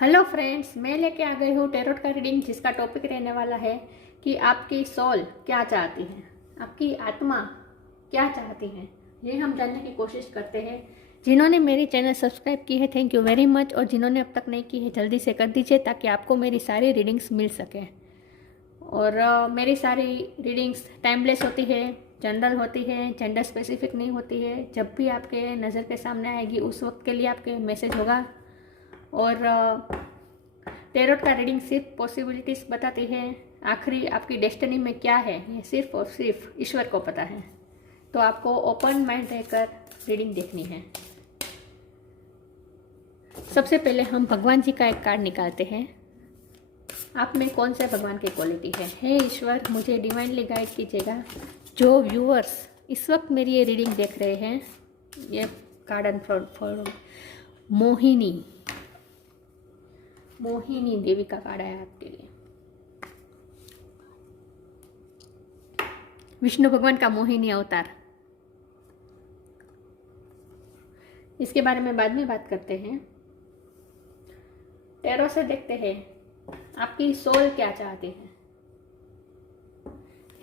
Hello friends, मैं लेके आ गई हूँ टेरोट का रीडिंग, जिसका टॉपिक रहने वाला है कि आपकी सोल क्या चाहती है, आपकी आत्मा क्या चाहती है। ये हम जानने की कोशिश करते हैं। जिन्होंने मेरी चैनल सब्सक्राइब की है, थैंक यू वेरी मच, और जिन्होंने अब तक नहीं की है जल्दी से कर दीजिए ताकि आपको मेरी सारी रीडिंग्स मिल सके। और मेरी सारी रीडिंग्स टाइमलेस होती है, जनरल होती है, जेंडर स्पेसिफिक नहीं होती है। जब भी आपके नज़र के सामने आएगी उस वक्त के लिए आपके मैसेज होगा। और टेरोट का रीडिंग सिर्फ पॉसिबिलिटीज़ बताती है, आखिरी आपकी डेस्टिनी में क्या है ये सिर्फ और सिर्फ ईश्वर को पता है। तो आपको ओपन माइंड रहकर रीडिंग देखनी है। सबसे पहले हम भगवान जी का एक कार्ड निकालते हैं। आप में कौन से भगवान की क्वालिटी है? हे ईश्वर, मुझे डिवाइनली गाइड कीजिएगा। जो व्यूअर्स इस वक्त मेरी ये रीडिंग देख रहे हैं, ये कार्ड अनफोल्ड मोहिनी देवी का कार्ड आया आपके लिए। विष्णु भगवान का मोहिनी अवतार, इसके बारे में बाद में बात करते हैं। टैरो से देखते हैं आपकी सोल क्या चाहती है।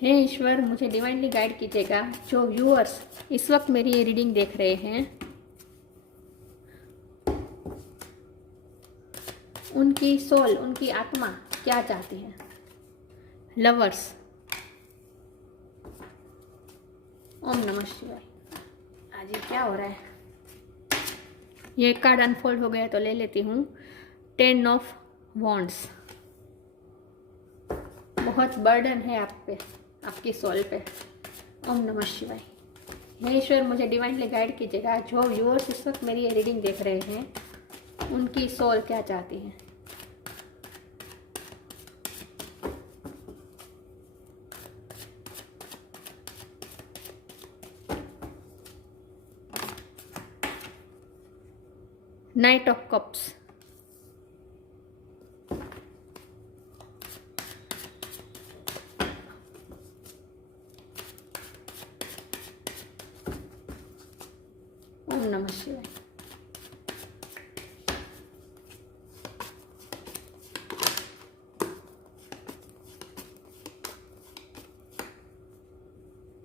हे ईश्वर, मुझे डिवाइनली गाइड कीजिएगा। जो व्यूअर्स इस वक्त मेरी ये रीडिंग देख रहे हैं, उनकी सोल, उनकी आत्मा क्या चाहती है। लवर्स, ओम नमः शिवाय। आज ये क्या हो रहा है? ये कार्ड अनफोल्ड हो गया तो ले लेती हूँ। 10 ऑफ वॉन्ड्स, बहुत बर्डन है आप पे, आपकी सोल पे। ओम नमः शिवाय। हे ईश्वर, मुझे डिवाइनली गाइड कीजिएगा। जो व्यूअर्स इस वक्त मेरी ये रीडिंग देख रहे हैं, उनकी सोल क्या चाहती है। नाइट ऑफ कप्स, ओम नमः शिवाय।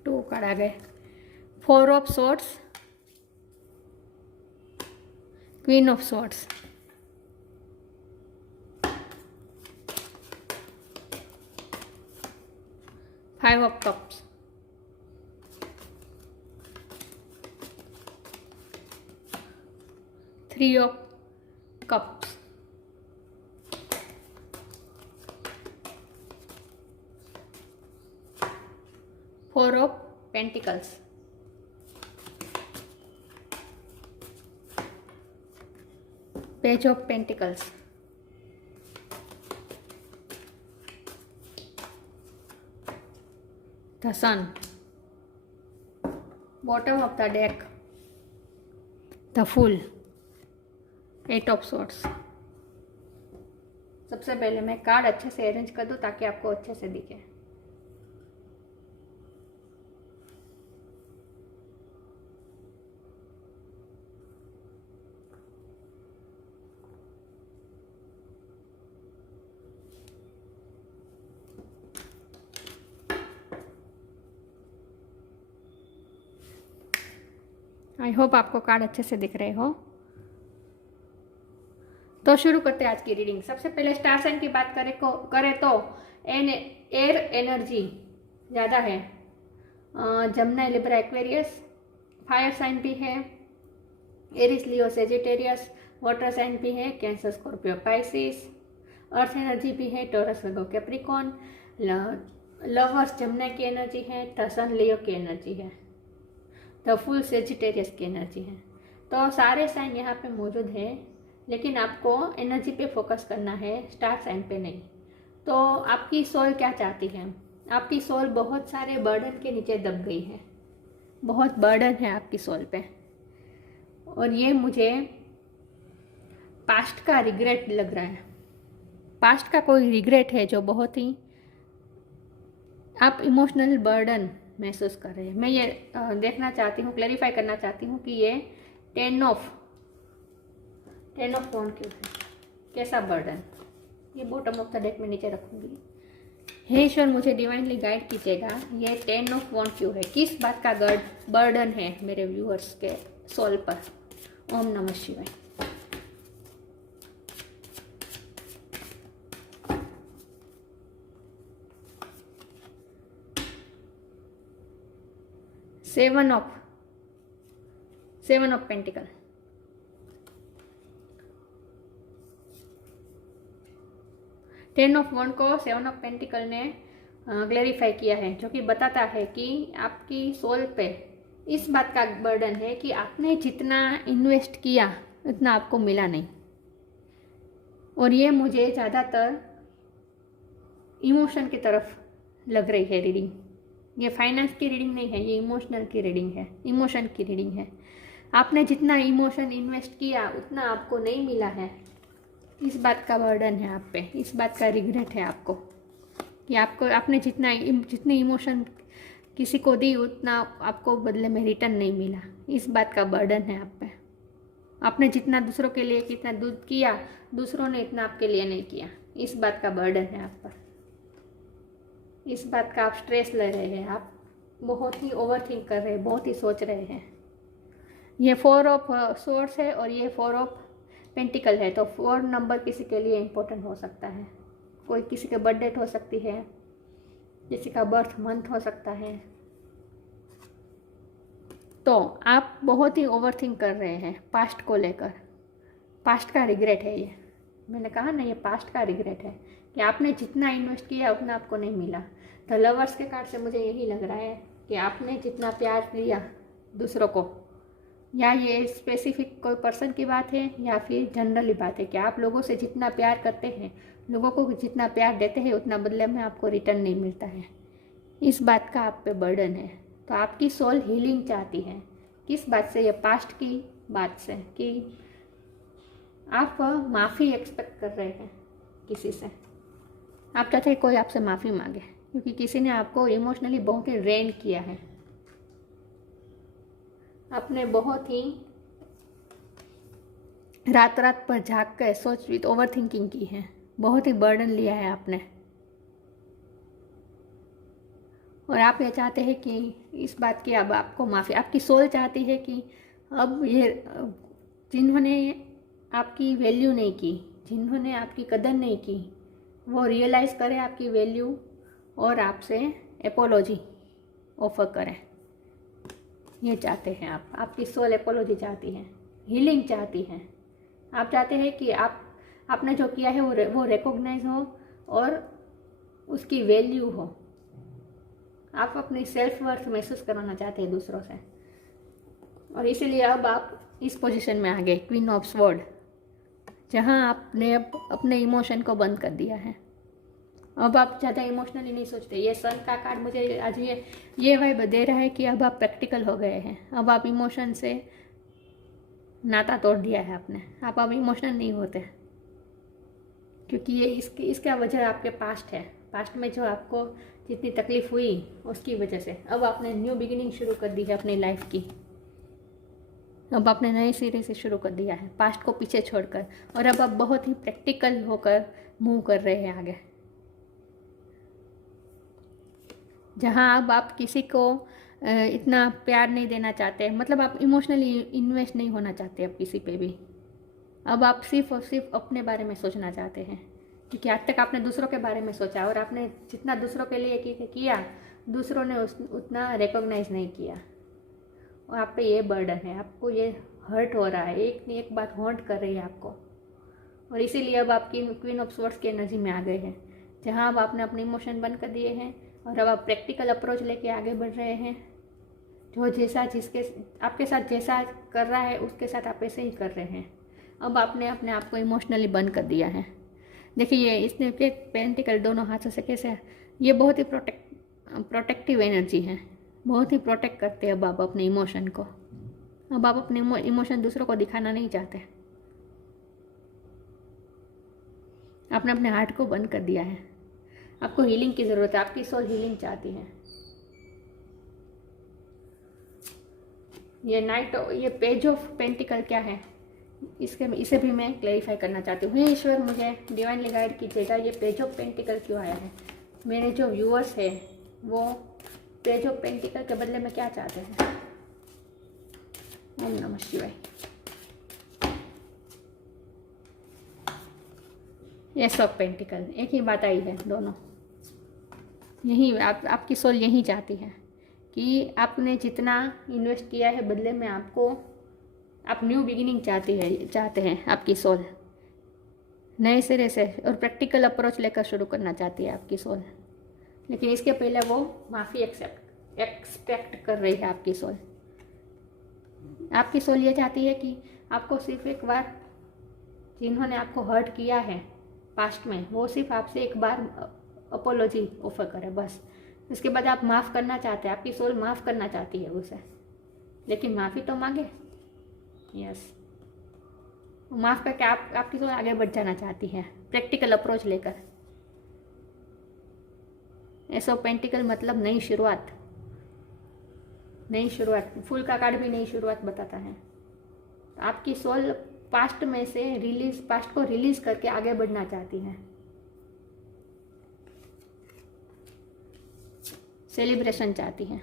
टू कार्ड आ गए। 4 of swords, queen of swords, 5 of cups, 3 of cups, 4 of pentacles, page of pentacles, the sun, bottom of the deck, the fool, 8 of swords. सबसे पहले मैं कार्ड अच्छे से अरेंज कर दूं ताकि आपको अच्छे से दिखे। आई होप आपको कार्ड अच्छे से दिख रहे हो। तो शुरू करते हैं आज की रीडिंग। सबसे पहले स्टार साइन की बात करें तो एयर एनर्जी ज़्यादा है। Gemini, Libra, Aquarius. Fire sign भी है, Aries, Leo, Sagittarius. Water sign भी है, Cancer, Scorpio, Pisces. Earth energy भी है, Taurus, Virgo, Capricorn. Lovers, Gemini की एनर्जी है। सन, लियो की एनर्जी है। द फुल, सेजिटेरियस की एनर्जी है। तो सारे साइन यहाँ पे मौजूद है, लेकिन आपको एनर्जी पे फोकस करना है, स्टार साइन पे नहीं। तो आपकी सोल क्या चाहती है? आपकी सोल बहुत सारे बर्डन के नीचे दब गई है, बहुत बर्डन है आपकी सोल पे। और ये मुझे पास्ट का रिग्रेट लग रहा है। पास्ट का कोई रिग्रेट है जो बहुत ही आप इमोशनल बर्डन महसूस कर रहे हैं। मैं ये देखना चाहती हूँ, क्लैरिफाई करना चाहती हूँ कि ये 10 ऑफ वॉन्ड क्यों है। कैसा बर्डन, ये बॉटम ऑफ द डेक में नीचे रखूंगी। हे ईश्वर मुझे डिवाइनली गाइड कीजिएगा, ये 10 ऑफ वॉन्ड क्यों है, किस बात का बर्डन है मेरे व्यूअर्स के सोल पर। ओम नमः शिवाय। Seven of pentacle, ten of wand को 7 ऑफ पेंटिकल ने क्लेरिफाई किया है, जो कि बताता है कि आपकी सोल पे इस बात का बर्डन है कि आपने जितना इन्वेस्ट किया उतना आपको मिला नहीं। और ये मुझे ज़्यादातर इमोशन की तरफ लग रही है रीडिंग। ये फाइनेंस की रीडिंग नहीं है, ये इमोशनल की रीडिंग है, इमोशन की रीडिंग है। आपने जितना इमोशन इन्वेस्ट किया उतना आपको नहीं मिला है, इस बात का बर्डन है आप पे, इस बात का रिग्रेट है आपको कि आपने जितने इमोशन किसी को दी उतना आपको बदले में रिटर्न नहीं मिला। इस बात का बर्डन है आप पे। आपने जितना दूसरों के लिए कितना दूध किया, दूसरों ने इतना आपके लिए नहीं किया। इस बात का बर्डन है आप पर। इस बात का आप स्ट्रेस ले रहे हैं, आप बहुत ही ओवरथिंक कर रहे हैं, बहुत ही सोच रहे हैं। ये 4 ऑफ सोर्स है और ये 4 ऑफ पेंटिकल है, तो 4 नंबर किसी के लिए इम्पोर्टेंट हो सकता है। कोई किसी के बर्थ डेट हो सकती है, किसी का बर्थ मंथ हो सकता है। तो आप बहुत ही ओवरथिंक कर रहे हैं पास्ट को लेकर। पास्ट का रिग्रेट है ये, मैंने कहा ना, ये पास्ट का रिग्रेट है कि आपने जितना इन्वेस्ट किया उतना आपको नहीं मिला। तो लवर्स के कार्ड से मुझे यही लग रहा है कि आपने जितना प्यार दिया दूसरों को, या ये स्पेसिफिक कोई पर्सन की बात है या फिर जनरली बात है कि आप लोगों से जितना प्यार करते हैं, लोगों को जितना प्यार देते हैं उतना बदले में आपको रिटर्न नहीं मिलता है। इस बात का आप पे बर्डन है। तो आपकी सोल हीलिंग चाहती है। किस बात से? ये पास्ट की बात से कि आप माफ़ी एक्सपेक्ट कर रहे हैं किसी से। आप चाहते हैं कोई आपसे माफ़ी मांगे क्योंकि किसी ने आपको इमोशनली बहुत ही ड्रेन किया है। आपने बहुत ही रात रात पर जाग कर सोच विद ओवर थिंकिंग की है, बहुत ही बर्डन लिया है आपने। और आप ये चाहते हैं कि इस बात की अब आपको माफ़ी, आपकी सोल चाहती है कि अब ये जिन्होंने आपकी वैल्यू नहीं की, जिन्होंने आपकी कदर नहीं की, वो रियलाइज़ करें आपकी वैल्यू और आपसे एपोलॉजी ऑफर करें। ये चाहते हैं आप, आपकी सोल एपोलॉजी चाहती है, हीलिंग चाहती है। आप चाहते हैं कि आपने जो किया है वो रिकॉग्नाइज हो और उसकी वैल्यू हो। आप अपनी सेल्फ वर्थ महसूस करवाना चाहते हैं दूसरों से, और इसीलिए अब आप इस पोजीशन में आ गए, क्वीन ऑफ स्वॉर्ड, जहां आपने अपने इमोशन को बंद कर दिया है। अब आप ज़्यादा इमोशनली नहीं सोचते। ये सन का कार्ड मुझे आज ये वाइब दे रहा है कि अब आप प्रैक्टिकल हो गए हैं। अब आप इमोशन से नाता तोड़ दिया है आपने। आप अब इमोशनल नहीं होते क्योंकि ये इसका वजह आपके पास्ट है। पास्ट में जो आपको जितनी तकलीफ हुई उसकी वजह से अब आपने न्यू बिगिनिंग शुरू कर दी है अपनी लाइफ की। अब आपने नए सिरे से शुरू कर दिया है पास्ट को पीछे छोड़कर, और अब आप बहुत ही प्रैक्टिकल होकर मूव कर रहे हैं आगे। जहां अब आप किसी को इतना प्यार नहीं देना चाहते, मतलब आप इमोशनली इन्वेस्ट नहीं होना चाहते अब किसी पे भी। अब आप सिर्फ और सिर्फ अपने बारे में सोचना चाहते हैं, क्योंकि आज तक आपने दूसरों के बारे में सोचा और आपने जितना दूसरों के लिए किया दूसरों ने उतना रिकॉग्नाइज नहीं किया, और आप पे ये बर्डन है। आपको ये हर्ट हो रहा है, एक नहीं एक बात हॉन्ट कर रही है आपको, और इसीलिए अब आप क्वीन ऑफ स्वॉर्ड्स की एनर्जी में आ गए हैं, जहां अब आपने अपने इमोशन बंद कर दिए हैं और अब आप प्रैक्टिकल अप्रोच लेके आगे बढ़ रहे हैं। जो जैसा जिसके आपके साथ जैसा कर रहा है उसके साथ आप ऐसे ही कर रहे हैं। अब आपने अपने आप को इमोशनली बंद कर दिया है। देखिए इसने पेंटिकल दोनों हाथों से कैसे, ये बहुत ही प्रोटेक्टिव एनर्जी है, बहुत ही प्रोटेक्ट करते हैं अब आप अपने इमोशन को। अब आप अपने इमोशन दूसरों को दिखाना नहीं चाहते। आपने अपने हार्ट को बंद कर दिया है। आपको हीलिंग की ज़रूरत है, आपकी सोल हीलिंग चाहती है। ये पेज ऑफ पेंटिकल क्या है? इसे भी मैं क्लैरिफाई करना चाहती हूँ। हे ईश्वर, मुझे डिवाइनली गाइड कीजिएगा, ये पेज ऑफ पेंटिकल क्यों आया है? मेरे जो व्यूअर्स है वो पेज ऑफ पेंटिकल के बदले में क्या चाहते हैं? ओम नमः शिवाय। एस ऑफ पेंटिकल, एक ही बात आई है दोनों। यही आपकी सोल यही चाहती है कि आपने जितना इन्वेस्ट किया है बदले में आपको आप न्यू बिगिनिंग चाहते हैं। आपकी सोल नए सिरे से और प्रैक्टिकल अप्रोच लेकर शुरू करना चाहती है आपकी सोल। लेकिन इसके पहले वो माफ़ी एक्सपेक्ट कर रही है आपकी सोल। आपकी सोल ये चाहती है कि आपको सिर्फ एक बार, जिन्होंने आपको हर्ट किया है पास्ट में, वो सिर्फ आपसे एक बार अपोलॉजी ऑफर करे बस। उसके बाद आप माफ़ करना चाहते हैं, आपकी सोल माफ़ करना चाहती है उसे, लेकिन माफ़ी तो मांगे। यस, माफ़ करके आपकी सोल आगे बढ़ जाना चाहती है प्रैक्टिकल अप्रोच लेकर। एस ऑफ पेंटिकल मतलब नई शुरुआत। नई शुरुआत, फूल का कार्ड भी नई शुरुआत बताता है। आपकी सोल पास्ट में से पास्ट को रिलीज करके आगे बढ़ना चाहती है। सेलिब्रेशन चाहती है।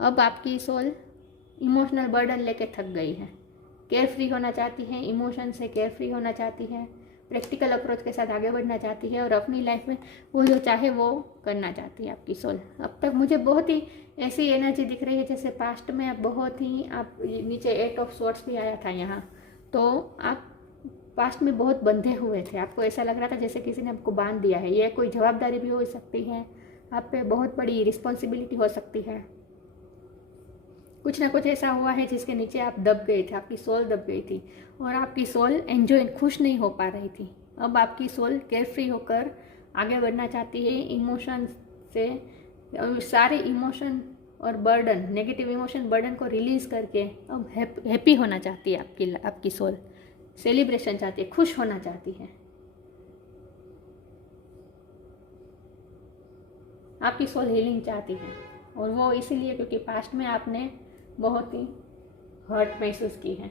अब आपकी सोल इमोशनल बर्डन लेके थक गई है, केयर फ्री होना चाहती है, इमोशन से केयर फ्री होना चाहती है, प्रैक्टिकल अप्रोच के साथ आगे बढ़ना चाहती है और अपनी लाइफ में वो जो चाहे वो करना चाहती है आपकी सोल। अब तक मुझे बहुत ही ऐसी एनर्जी दिख रही है जैसे पास्ट में आप बहुत ही, आप नीचे 8 ऑफ स्वॉर्ड्स भी आया था यहाँ, तो आप पास्ट में बहुत बंधे हुए थे। आपको ऐसा लग रहा था जैसे किसी ने आपको बांध दिया है। ये कोई जवाबदारी भी हो सकती है, आप पे बहुत बड़ी रिस्पॉन्सिबिलिटी हो सकती है। कुछ ना कुछ ऐसा हुआ है जिसके नीचे आप दब गए थे, आपकी सोल दब गई थी और आपकी सोल एंजॉय, खुश नहीं हो पा रही थी। अब आपकी सोल केयर फ्री होकर आगे बढ़ना चाहती है। इमोशन से सारे इमोशन और बर्डन, नेगेटिव इमोशन बर्डन को रिलीज करके अब हैप्पी होना चाहती है आपकी सोल। सेलिब्रेशन चाहती है, खुश होना चाहती है। आपकी सोल हीलिंग चाहती है और वो इसीलिए क्योंकि पास्ट में आपने बहुत ही हर्ट महसूस की है।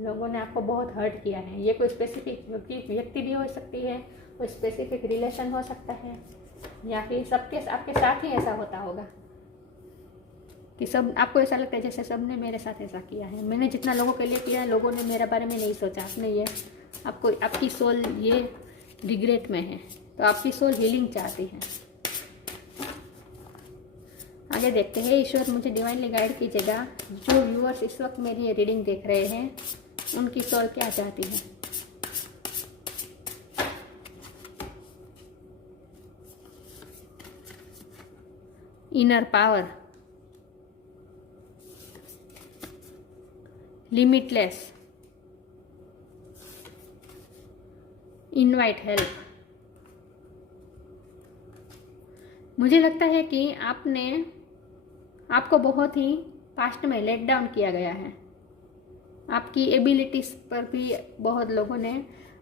लोगों ने आपको बहुत हर्ट किया है। ये कोई स्पेसिफिक व्यक्ति भी हो सकती है, कोई स्पेसिफिक रिलेशन हो सकता है, या फिर आपके साथ ही ऐसा होता होगा कि सब आपको ऐसा लगता है जैसे सबने मेरे साथ ऐसा किया है। मैंने जितना लोगों के लिए किया है, लोगों ने मेरे बारे में नहीं सोचा। आपने ये आपकी सोल ये रिग्रेट में है, तो आपकी सोल हीलिंग चाहती है। आगे देखते हैं। ईश्वर, मुझे डिवाइनली गाइड कीजिएगा, जो व्यूअर्स इस वक्त मेरी ये रीडिंग देख रहे हैं उनकी सोल क्या चाहती है? Inner power, limitless, invite help. मुझे लगता है कि आपको बहुत ही पास्ट में लेट डाउन किया गया है। आपकी एबिलिटीज पर भी बहुत लोगों ने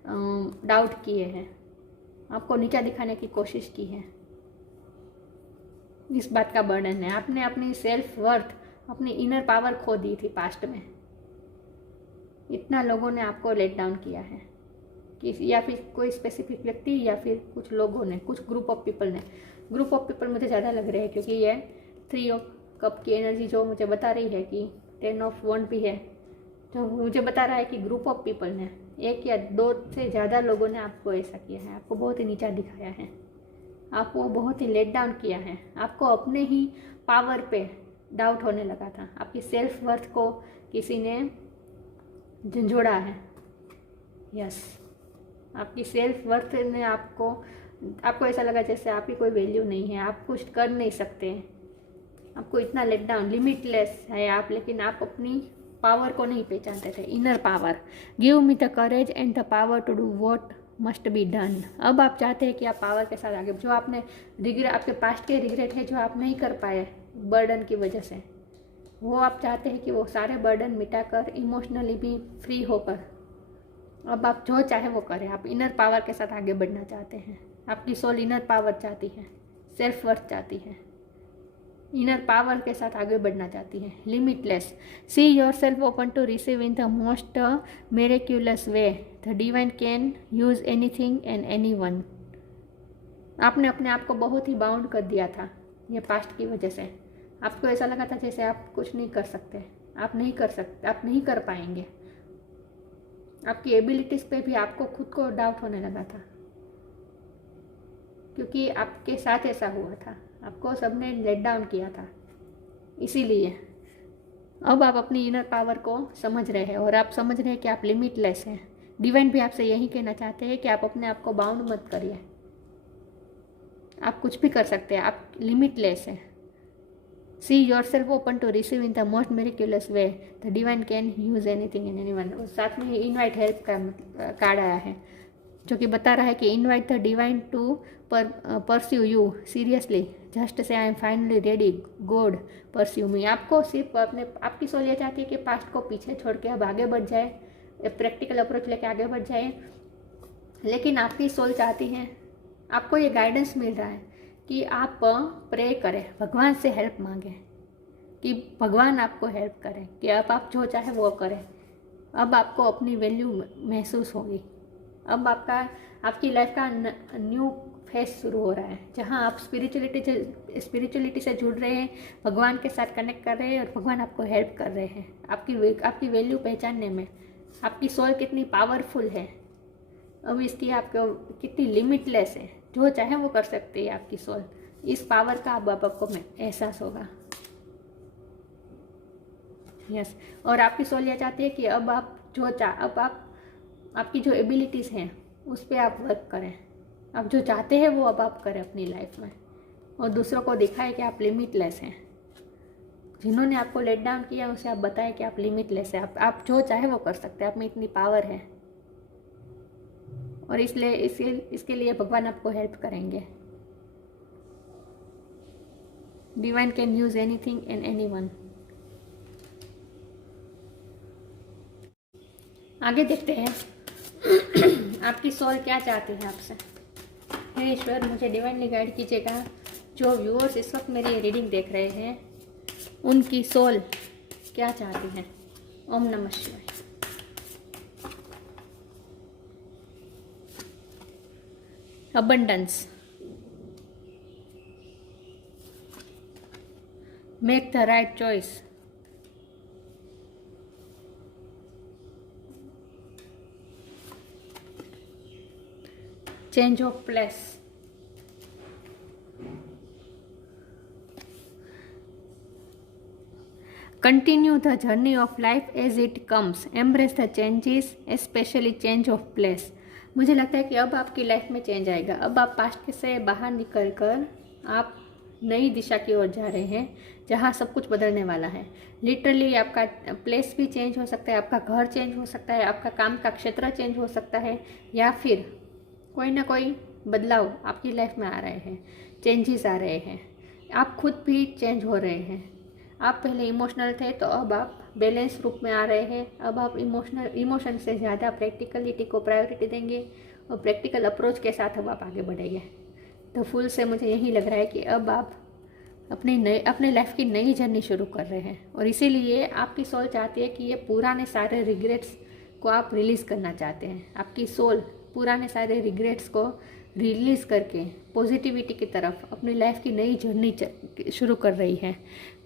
डाउट किए हैं, आपको नीचा दिखाने की कोशिश की है। इस बात का बर्डन है। आपने अपनी सेल्फ वर्थ, अपनी इनर पावर खो दी थी पास्ट में। इतना लोगों ने आपको लेट डाउन किया है कि या फिर कोई स्पेसिफिक व्यक्ति या फिर कुछ लोगों ने, कुछ ग्रुप ऑफ पीपल ने। ग्रुप ऑफ पीपल मुझे ज़्यादा लग रहे हैं क्योंकि ये 3 ऑफ कप की एनर्जी जो मुझे बता रही है कि 10 ऑफ वंड भी है, तो मुझे बता रहा है कि ग्रुप ऑफ पीपल ने, 1 या 2 से ज़्यादा लोगों ने आपको ऐसा किया है, आपको बहुत ही नीचा दिखाया है, आपको बहुत ही लेट डाउन किया है। आपको अपने ही पावर पे डाउट होने लगा था। आपकी सेल्फ वर्थ को किसी ने झंझोड़ा है। यस, आपकी सेल्फ वर्थ ने आपको ऐसा लगा जैसे आपकी कोई वैल्यू नहीं है, आप कुछ कर नहीं सकते, आपको इतना लेट डाउन, लिमिटलेस है आप, लेकिन आप अपनी पावर को नहीं पहचानते थे। Inner power, give me the courage and the power to do what must be done. अब आप चाहते हैं कि आप पावर के साथ आगे, जो आपने आपके पास्ट के रिग्रेट है जो आप नहीं कर पाए बर्डन की वजह से, वो आप चाहते हैं कि वो सारे बर्डन मिटाकर इमोशनली भी फ्री होकर अब आप जो चाहे वो करें। आप इनर पावर के साथ आगे बढ़ना चाहते हैं। आपकी सोल इनर पावर चाहती है, सेल्फ वर्थ चाहती है, इनर पावर के साथ आगे बढ़ना चाहती हैं। Limitless, see your self open to receive in the most miraculous way, the divine can use anything and anyone. आपने अपने आप को बहुत ही बाउंड कर दिया था ये पास्ट की वजह से। आपको ऐसा लगा था जैसे आप कुछ नहीं कर सकते, आप नहीं कर सकते, आप नहीं कर पाएंगे। आपकी एबिलिटीज़ पे भी आपको खुद को डाउट होने लगा था, क्योंकि आपके साथ ऐसा हुआ था, आपको सबने लेट डाउन किया था। इसीलिए अब आप अपनी इनर पावर को समझ रहे हैं और आप समझ रहे हैं कि आप लिमिटलेस हैं। डिवाइन भी आपसे यही कहना चाहते हैं कि आप अपने आप को बाउंड मत करिए, आप कुछ भी कर सकते हैं, आप लिमिटलेस हैं। See your self open to receive in the most miraculous way, the divine can use anything and anyone. और साथ में इनवाइट हेल्प का कार्ड आया है, जो कि बता रहा है कि invite the divine to pursue you seriously, just say I am finally ready, God pursue me. आपको सिर्फ आपकी सोल ये चाहती है कि पास्ट को पीछे छोड़ के अब आगे बढ़ जाए, प्रैक्टिकल अप्रोच लेके आगे बढ़ जाए। लेकिन आपकी सोल चाहती है, आपको ये गाइडेंस मिल रहा है कि आप प्रे करें, भगवान से हेल्प मांगें, कि भगवान आपको हेल्प करें, कि अब आप जो चाहे वो करें। अब आपको अपनी वैल्यू महसूस होगी। अब आपकी लाइफ का न्यू फेज शुरू हो रहा है, जहां आप स्पिरिचुअलिटी से जुड़ रहे हैं, भगवान के साथ कनेक्ट कर रहे हैं और भगवान आपको हेल्प कर रहे हैं आपकी वैल्यू पहचानने में। आपकी सोल कितनी पावरफुल है, अब इसकी आपको कितनी लिमिटलेस है, जो चाहे वो कर सकती है आपकी सोल। इस पावर का अब आपको एहसास होगा। यस, और आपकी सोल यह चाहती है कि अब आप आपकी जो एबिलिटीज़ हैं उस पर आप वर्क करें। आप जो चाहते हैं वो अब आप करें अपनी लाइफ में, और दूसरों को दिखाएं कि आप लिमिटलेस हैं। जिन्होंने आपको लेट डाउन किया उसे आप बताएं कि आप लिमिटलेस हैं, आप जो चाहे वो कर सकते हैं, आप में इतनी पावर है। और इसके लिए भगवान आपको हेल्प करेंगे। Divine can use anything and anyone. आगे देखते हैं आपकी सोल क्या चाहती है आपसे। हे ईश्वर, मुझे डिवाइनली गाइड कीजिएगा। जो व्यूअर्स इस वक्त मेरी रीडिंग देख रहे हैं, उनकी सोल क्या चाहती है। ओम नमः शिवाय। Abundance. Make the right choice. Change of place. Continue the journey of life as it comes. Embrace the changes, especially change of place. मुझे लगता है कि अब आपकी लाइफ में चेंज आएगा। अब आप पास्ट से बाहर निकल कर आप नई दिशा की ओर जा रहे हैं, जहाँ सब कुछ बदलने वाला है। लिटरली आपका प्लेस भी चेंज हो सकता है, आपका घर चेंज हो सकता है, आपका काम का क्षेत्र चेंज हो सकता है, या फिर कोई ना कोई बदलाव आपकी लाइफ में आ रहे हैं, चेंजेस आ रहे हैं। आप खुद भी चेंज हो रहे हैं। आप पहले इमोशनल थे तो अब आप बैलेंस रूप में आ रहे हैं। अब आप इमोशन से ज़्यादा प्रैक्टिकलिटी को प्रायोरिटी देंगे और प्रैक्टिकल अप्रोच के साथ अब आप आगे बढ़ेंगे। तो फुल से मुझे यही लग रहा है कि अब आप अपने लाइफ की नई जर्नी शुरू कर रहे हैं, और इसीलिए आपकी सोल चाहती है कि ये पुराने सारे रिग्रेट्स को आप रिलीज़ करना चाहते हैं। आपकी सोल पुराने सारे रिग्रेट्स को रिलीज़ करके पॉजिटिविटी की तरफ अपनी लाइफ की नई जर्नी शुरू कर रही है।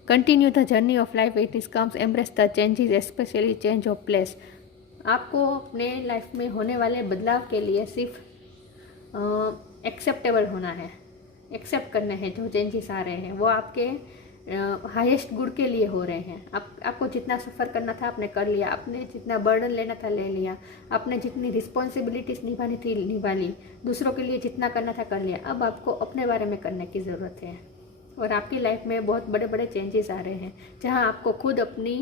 Continue the journey of life it is comes, embrace the changes, specially change of place. आपको अपने लाइफ में होने वाले बदलाव के लिए सिर्फ एक्सेप्टेबल होना है, एक्सेप्ट करने हैं। जो चेंजेस आ रहे हैं वो आपके हाईएस्ट गुड के लिए हो रहे हैं। आपको जितना सफ़र करना था आपने कर लिया, आपने जितना बर्डन लेना था ले लिया, आपने जितनी रिस्पॉन्सिबिलिटीज़ निभानी थी निभा ली, दूसरों के लिए जितना करना था कर लिया। अब आपको अपने बारे में करने की ज़रूरत है, और आपकी लाइफ में बहुत बड़े बड़े चेंजेस आ रहे हैं, जहां आपको खुद अपनी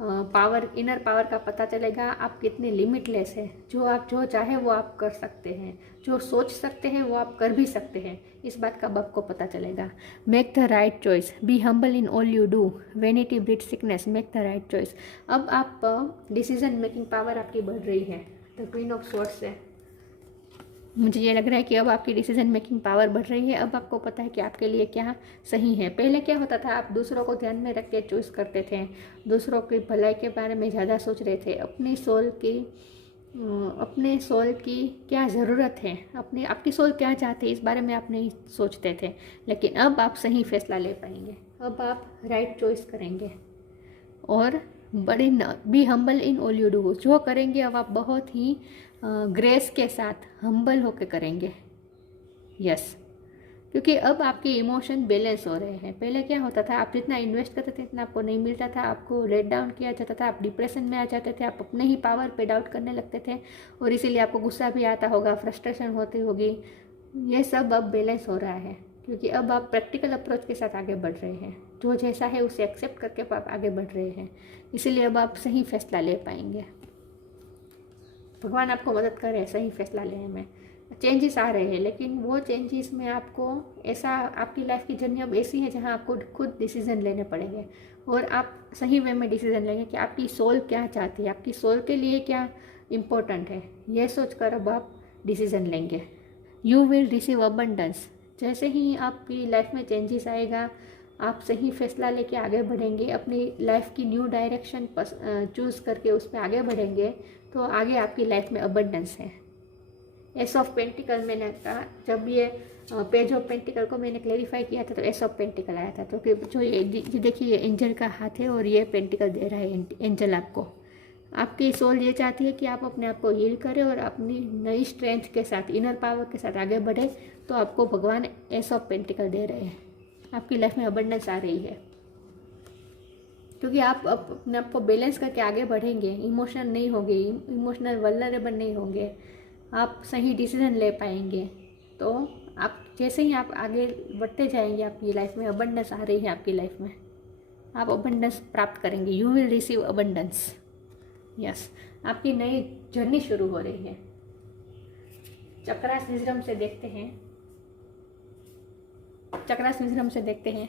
इनर पावर का पता चलेगा। आप कितने लिमिटलेस है, जो चाहे वो आप कर सकते हैं, जो सोच सकते हैं वो आप कर भी सकते हैं। इस बात का आपको पता चलेगा। Make the right choice, be humble in all you do, vanity breed sickness, make the right choice. अब आप डिसीजन मेकिंग पावर आपकी बढ़ रही है। द क्वीन ऑफ स्वॉर्ड्स है। मुझे ये लग रहा है कि अब आपकी डिसीजन मेकिंग पावर बढ़ रही है। अब आपको पता है कि आपके लिए क्या सही है। पहले क्या होता था, आप दूसरों को ध्यान में रख के चूज़ करते थे, दूसरों की भलाई के बारे में ज़्यादा सोच रहे थे, अपने सोल की क्या ज़रूरत है, आपकी सोल क्या चाहती है, इस बारे में आप नहीं सोचते थे। लेकिन अब आप सही फैसला ले पाएंगे, अब आप राइट चॉइस करेंगे। और बड़ी be humble in all you do, जो करेंगे अब आप बहुत ही ग्रेस के साथ हम्बल होकर करेंगे। यस, क्योंकि अब आपके इमोशन बैलेंस हो रहे हैं। पहले क्या होता था, आप जितना इन्वेस्ट करते थे इतना आपको नहीं मिलता था, आपको लेट डाउन किया जाता था, आप डिप्रेशन में आ जाते थे, आप अपने ही पावर पे डाउट करने लगते थे, और इसीलिए आपको गुस्सा भी आता होगा, फ्रस्ट्रेशन होती होगी। ये सब अब बैलेंस हो रहा है, क्योंकि अब आप प्रैक्टिकल अप्रोच के साथ आगे बढ़ रहे हैं। जो जैसा है उसे एक्सेप्ट करके आप आगे बढ़ रहे हैं, इसीलिए अब आप सही फैसला ले पाएंगे। भगवान आपको मदद करे सही फैसला लेने में। चेंजेस आ रहे हैं, लेकिन वो चेंजेस में आपको ऐसा, आपकी लाइफ की जर्नी अब ऐसी है जहाँ आपको खुद डिसीजन लेने पड़ेंगे, और आप सही वे में डिसीजन लेंगे कि आपकी सोल क्या चाहती है, आपकी सोल के लिए क्या इम्पोर्टेंट है। यह सोचकर अब आप डिसीजन लेंगे। You will receive abundance. जैसे ही आपकी लाइफ में चेंजेस आएगा, आप सही फैसला लेके आगे बढ़ेंगे, अपनी लाइफ की न्यू डायरेक्शन चूज़ करके उस पर आगे बढ़ेंगे, तो आगे आपकी लाइफ में अबंडेंस है। एस ऑफ पेंटिकल मैंने कहा, जब ये पेज ऑफ पेंटिकल को मैंने क्लेरिफाई किया था तो एस ऑफ पेंटिकल आया था। तो कि जो ये देखिए, ये एंजल का हाथ है और ये पेंटिकल दे रहा है एंजल आपको। आपकी सोल ये चाहती है कि आप अपने आप को हील करें और अपनी नई स्ट्रेंथ के साथ, इनर पावर के साथ आगे बढ़े। तो आपको भगवान एस ऑफ पेंटिकल दे रहे हैं, आपकी लाइफ में अबंडेंस आ रही है, क्योंकि आप अपने आप को बैलेंस करके आगे बढ़ेंगे, इमोशनल नहीं होंगे, इमोशनल वल्नरेबल नहीं होंगे, आप सही डिसीजन ले पाएंगे। तो आप जैसे ही आप आगे बढ़ते जाएंगे, आपकी लाइफ में अबंडेंस आ रही है, आपकी लाइफ में आप अबंडेंस प्राप्त करेंगे। You will receive abundance. Yes, आपकी नई जर्नी शुरू हो रही है। चक्रास विजडम से देखते हैं, चक्रास विजडम से देखते हैं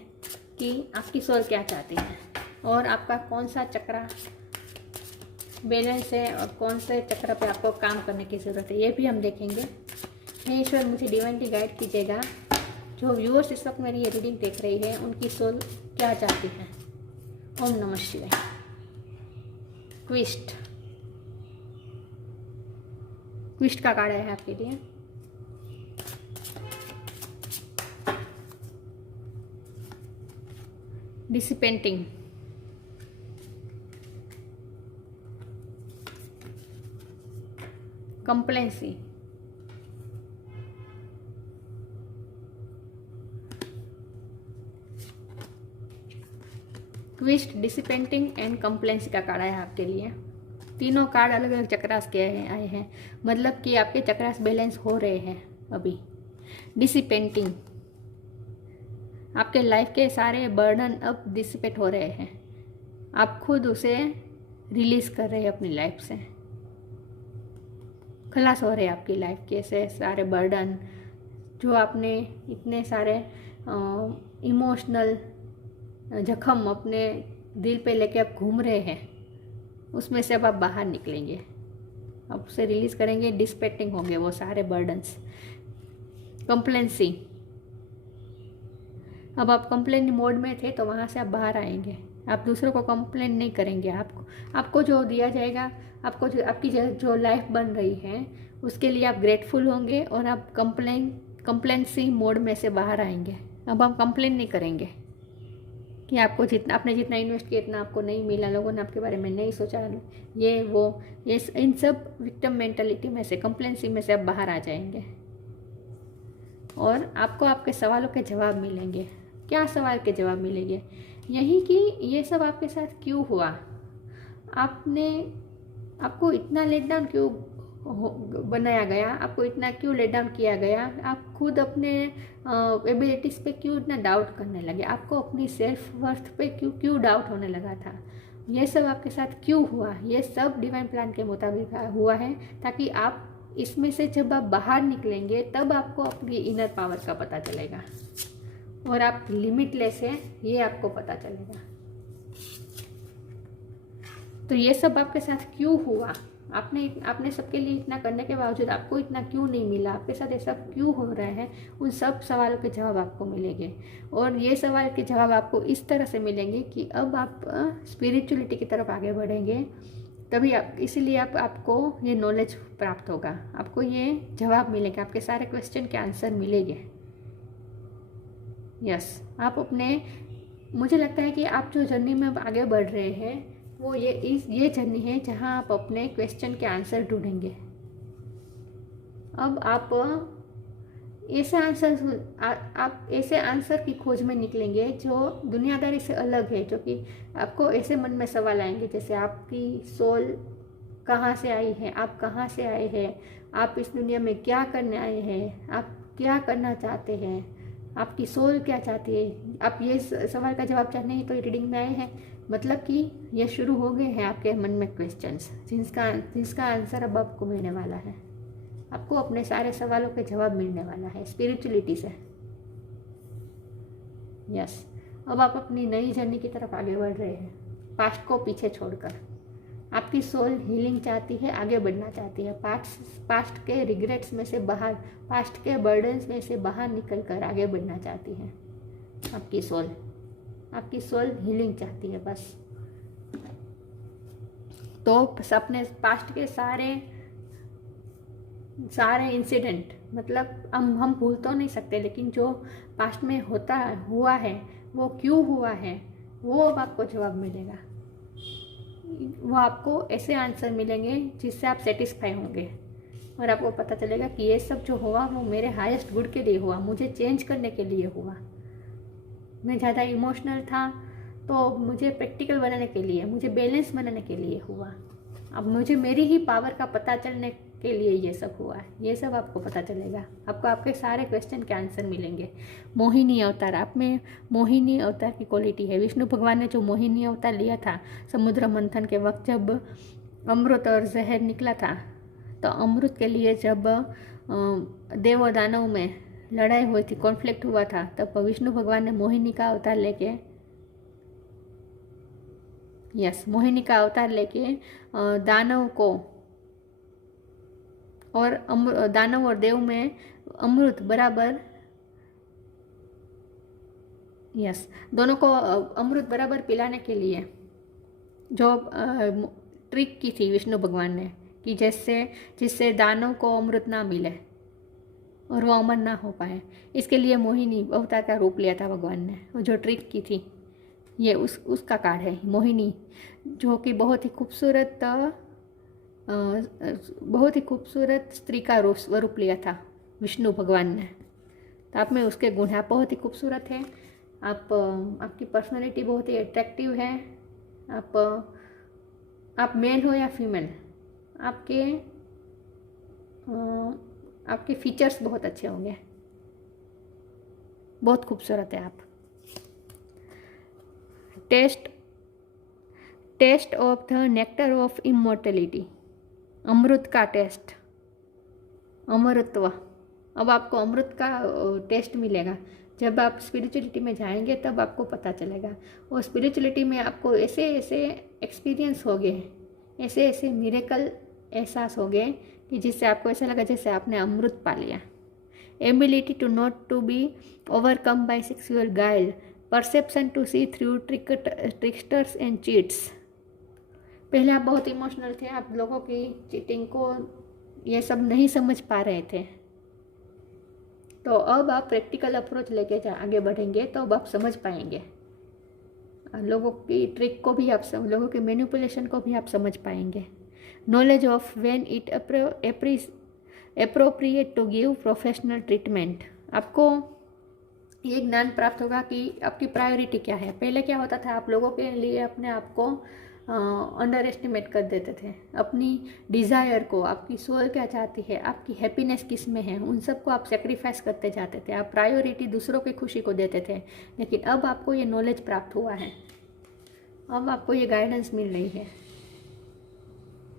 कि आपकी सोल क्या चाहती है और आपका कौन सा चक्रा बैलेंस है और कौन से चक्र पे आपको काम करने की ज़रूरत है, ये भी हम देखेंगे। हे ईश्वर, मुझे डिवाइनली गाइड कीजिएगा। जो व्यूअर्स इस वक्त मेरी ये रीडिंग देख रही है, उनकी सोल क्या चाहती है। ओम नमः शिवाय। क्विस्ट, क्विस्ट का कार्ड है आपके लिए। डिसिपेंटिंग, कंप्लेंसी, ट्विस्ट, डिसिपेंटिंग एंड कंप्लेंसी का कार्ड आया आपके लिए। तीनों कार्ड अलग अलग चक्रास के आए हैं, मतलब कि आपके चक्रास बैलेंस हो रहे हैं अभी। डिसिपेंटिंग, आपके लाइफ के सारे बर्डन अब डिसिपेट हो रहे हैं, आप खुद उसे रिलीज कर रहे हैं अपनी लाइफ से, खलास हो रहे हैं आपकी लाइफ के से सारे बर्डन, जो आपने इतने सारे इमोशनल जख्म अपने दिल पे लेके आप घूम रहे हैं, उसमें से अब आप बाहर निकलेंगे, आप उसे रिलीज करेंगे, डिस्पेक्टिंग होंगे वो सारे बर्डन्स। कंप्लेंसी, अब आप कंप्लेन मोड में थे तो वहाँ से आप बाहर आएंगे, आप दूसरों को कंप्लेन नहीं करेंगे। आपको जो दिया जाएगा, आपको जो आपकी जो लाइफ बन रही है उसके लिए आप ग्रेटफुल होंगे और आप कंप्लेंसी मोड में से बाहर आएंगे। अब आप कंप्लेन नहीं करेंगे कि आपने जितना इन्वेस्ट किया इतना आपको नहीं मिला, लोगों ने आपके बारे में नहीं सोचा, ये इन सब विक्टिम मेंटालिटी में से, कंप्लेंसी में से आप बाहर आ जाएंगे और आपको आपके सवालों के जवाब मिलेंगे। क्या सवाल के जवाब मिलेंगे? यही कि ये सब आपके साथ क्यों हुआ, आपको इतना लेट डाउन क्यों बनाया गया, आपको इतना क्यों लेट डाउन किया गया, आप खुद अपने एबिलिटीज़ पे क्यों इतना डाउट करने लगे, आपको अपनी सेल्फ वर्थ पे क्यों डाउट होने लगा था, ये सब आपके साथ क्यों हुआ, ये सब डिवाइन प्लान के मुताबिक हुआ है, ताकि आप इसमें से जब आप बाहर निकलेंगे तब आपको अपनी इनर पावर का पता चलेगा और आप लिमिटलेस है ये आपको पता चलेगा। तो ये सब आपके साथ क्यों हुआ, आपने सबके लिए इतना करने के बावजूद आपको इतना क्यों नहीं मिला, आपके साथ ऐसा क्यों हो रहा है, उन सब सवालों के जवाब आपको मिलेंगे। और ये सवाल के जवाब आपको इस तरह से मिलेंगे कि अब आप स्पिरिचुअलिटी की तरफ आगे बढ़ेंगे, तभी इसीलिए आपको ये नॉलेज प्राप्त होगा, आपको ये जवाब मिलेगा, आपके सारे क्वेश्चन के आंसर मिलेंगे। यस, आप मुझे लगता है कि आप जो जर्नी में आगे बढ़ रहे हैं वो ये जर्नी है जहां आप अपने क्वेश्चन के आंसर ढूंढेंगे। अब आप ऐसे आंसर की खोज में निकलेंगे जो दुनियादारी से अलग है, जो कि आपको ऐसे मन में सवाल आएंगे जैसे आपकी सोल कहाँ से आई है, आप कहाँ से आए हैं, आप इस दुनिया में क्या करने आए हैं, आप क्या करना चाहते हैं, आपकी सोल क्या चाहती है। आप ये सवाल का जवाब चाहने ही तो रीडिंग में आए हैं, मतलब कि ये शुरू हो गए हैं आपके मन में क्वेश्चंस, जिसका आंसर अब आपको मिलने वाला है। आपको अपने सारे सवालों के जवाब मिलने वाला है स्पिरिचुअलिटी से। यस, अब आप अपनी नई जर्नी की तरफ आगे बढ़ रहे हैं, पास्ट को पीछे छोड़कर। आपकी सोल हीलिंग चाहती है, आगे बढ़ना चाहती है, पास्ट के रिग्रेट्स में से बाहर, पास्ट के बर्डन्स में से बाहर निकल कर आगे बढ़ना चाहती है। आपकी सोल हीलिंग चाहती है बस। तो अपने पास्ट के सारे इंसिडेंट, मतलब हम भूल तो नहीं सकते, लेकिन जो पास्ट में हुआ है वो क्यों हुआ है, वो अब आपको जवाब मिलेगा। वो आपको ऐसे आंसर मिलेंगे जिससे आप सेटिस्फाई होंगे और आपको पता चलेगा कि ये सब जो हुआ वो मेरे हाईएस्ट गुड के लिए हुआ, मुझे चेंज करने के लिए हुआ। मैं ज़्यादा इमोशनल था तो मुझे प्रैक्टिकल बनाने के लिए, मुझे बैलेंस बनाने के लिए हुआ। अब मुझे मेरी ही पावर का पता चलने के लिए ये सब हुआ है। ये सब आपको पता चलेगा, आपको आपके सारे क्वेश्चन के आंसर मिलेंगे। मोहिनी अवतार, आप में मोहिनी अवतार की क्वालिटी है। विष्णु भगवान ने जो मोहिनी अवतार लिया था समुद्र मंथन के वक्त, जब अमृत और जहर निकला था, तो अमृत के लिए जब देव और दानव में लड़ाई हुई थी, कॉन्फ्लिक्ट हुआ था, तब विष्णु भगवान ने मोहिनी का अवतार लेके दानव को और दानव और देव में अमृत बराबर, दोनों को अमृत बराबर पिलाने के लिए जो ट्रिक की थी विष्णु भगवान ने, कि जिससे दानव को अमृत ना मिले और वो अमर ना हो पाए, इसके लिए मोहिनी अवतार का रूप लिया था भगवान ने। वो जो ट्रिक की थी, ये उसका कार्ड है मोहिनी, जो कि बहुत ही खूबसूरत स्त्री का स्वरूप लिया था विष्णु भगवान ने। तो आप में उसके गुण हैं, आप बहुत ही खूबसूरत हैं, आपकी पर्सनालिटी बहुत ही अट्रैक्टिव है। आप मेल हो या फीमेल, आपके फीचर्स बहुत अच्छे होंगे, बहुत खूबसूरत है आप। Taste of the nectar of immortality, अमृत का टेस्ट, अमरत्व। अब आपको अमृत का टेस्ट मिलेगा जब आप स्पिरिचुअलिटी में जाएंगे, तब आपको पता चलेगा। और स्पिरिचुअलिटी में आपको ऐसे एक्सपीरियंस हो गए, ऐसे मिरेकल एहसास हो गए कि जिससे आपको ऐसा लगा जैसे आपने अमृत पा लिया। Ability to not to be overcome by sexual guile, perception to see through tricksters and cheats. पहले आप बहुत इमोशनल थे, आप लोगों की चीटिंग को ये सब नहीं समझ पा रहे थे, तो अब आप प्रैक्टिकल अप्रोच लेके आगे बढ़ेंगे, तो अब आप समझ पाएंगे लोगों की ट्रिक को भी, लोगों के मैनिपुलेशन को भी आप समझ पाएंगे। Knowledge of when it appropriate to give professional treatment, आपको ये ज्ञान प्राप्त होगा कि आपकी प्रायोरिटी क्या है। पहले क्या होता था, आप लोगों के लिए अपने आप को अंडर एस्टिमेट कर देते थे, अपनी डिज़ायर को, आपकी सोल क्या चाहती है, आपकी हैप्पीनेस किस में है, उन सब को आप सेक्रीफाइस करते जाते थे, आप प्रायोरिटी दूसरों की खुशी को देते थे। लेकिन अब आपको ये नॉलेज प्राप्त हुआ है, अब आपको ये गाइडेंस मिल रही है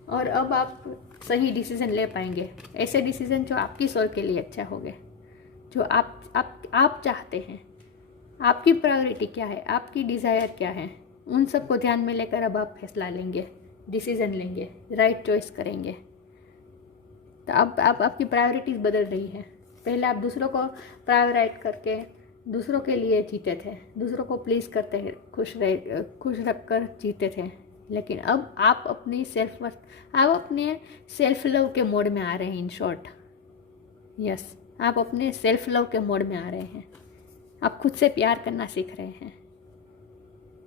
और अब आप सही डिसीजन ले पाएंगे, ऐसे डिसीजन जो आपकी सोल के लिए अच्छा होंगे, जो आप चाहते हैं। आपकी प्रायोरिटी क्या है, आपकी डिज़ायर क्या है, उन सब को ध्यान में लेकर अब आप फैसला लेंगे। डिसीज़न लेंगे, राइट चॉइस करेंगे। तो अब आपकी प्रायोरिटीज़ बदल रही है। पहले आप दूसरों को प्रायोराइज करके दूसरों के लिए जीते थे, दूसरों को प्लीज़ करते खुश रख कर जीते थे, लेकिन अब आप अपने सेल्फ लव के मोड में आ रहे हैं। इन शॉर्ट, यस, आप अपने सेल्फ लव के मोड में आ रहे हैं। आप खुद से प्यार करना सीख रहे हैं।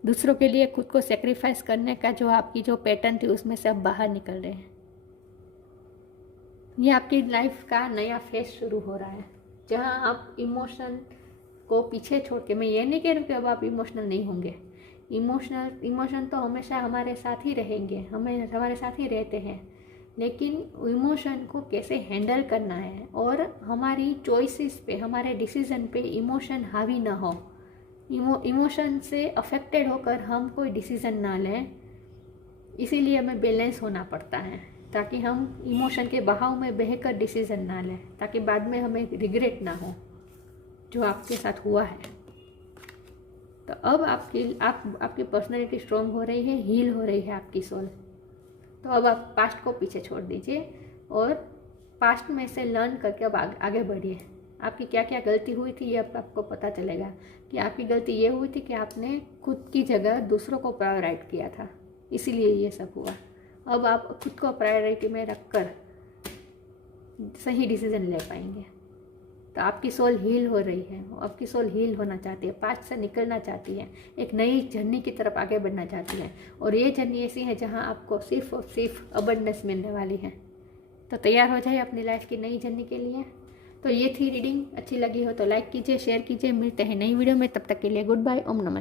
दूसरों के लिए खुद को सेक्रीफाइस करने का जो आपकी जो पैटर्न थी उसमें से आप बाहर निकल रहे हैं। ये आपकी लाइफ का नया फेज शुरू हो रहा है, जहाँ आप इमोशन को पीछे छोड़ के, मैं ये नहीं कह रही कि अब आप इमोशनल नहीं होंगे। इमोशन तो हमेशा हमारे साथ ही रहेंगे, हमारे साथ ही रहते हैं, लेकिन इमोशन को कैसे हैंडल करना है और हमारी चॉइसेस पे, हमारे डिसीज़न पे इमोशन हावी ना हो, इमोशन से अफेक्टेड होकर हम कोई डिसीज़न ना लें। इसीलिए हमें बैलेंस होना पड़ता है, ताकि हम इमोशन के बहाव में बहकर डिसीज़न ना लें, ताकि बाद में हमें रिग्रेट ना हो जो आपके साथ हुआ है। तो अब आपकी पर्सनैलिटी स्ट्रॉन्ग हो रही है, हील हो रही है आपकी सोल। तो अब आप पास्ट को पीछे छोड़ दीजिए और पास्ट में से लर्न करके अब आगे बढ़िए। आपकी क्या क्या गलती हुई थी ये अब आपको पता चलेगा कि आपकी गलती ये हुई थी कि आपने खुद की जगह दूसरों को प्रायोराइज किया था, इसीलिए ये सब हुआ। अब आप खुद को प्रायोरिटी में रखकर सही डिसीजन ले पाएंगे। तो आपकी सोल हील हो रही है, आपकी सोल हील होना चाहती है, पास्ट से निकलना चाहती है, एक नई जर्नी की तरफ आगे बढ़ना चाहती है। और ये जर्नी ऐसी है जहां आपको सिर्फ और सिर्फ अबंडेंस मिलने वाली है। तो तैयार हो जाइए अपनी लाइफ की नई जर्नी के लिए। तो ये थी रीडिंग, अच्छी लगी हो तो लाइक कीजिए, शेयर कीजिए। मिलते हैं नई वीडियो में, तब तक के लिए गुड बाय, ओम नमस्ते।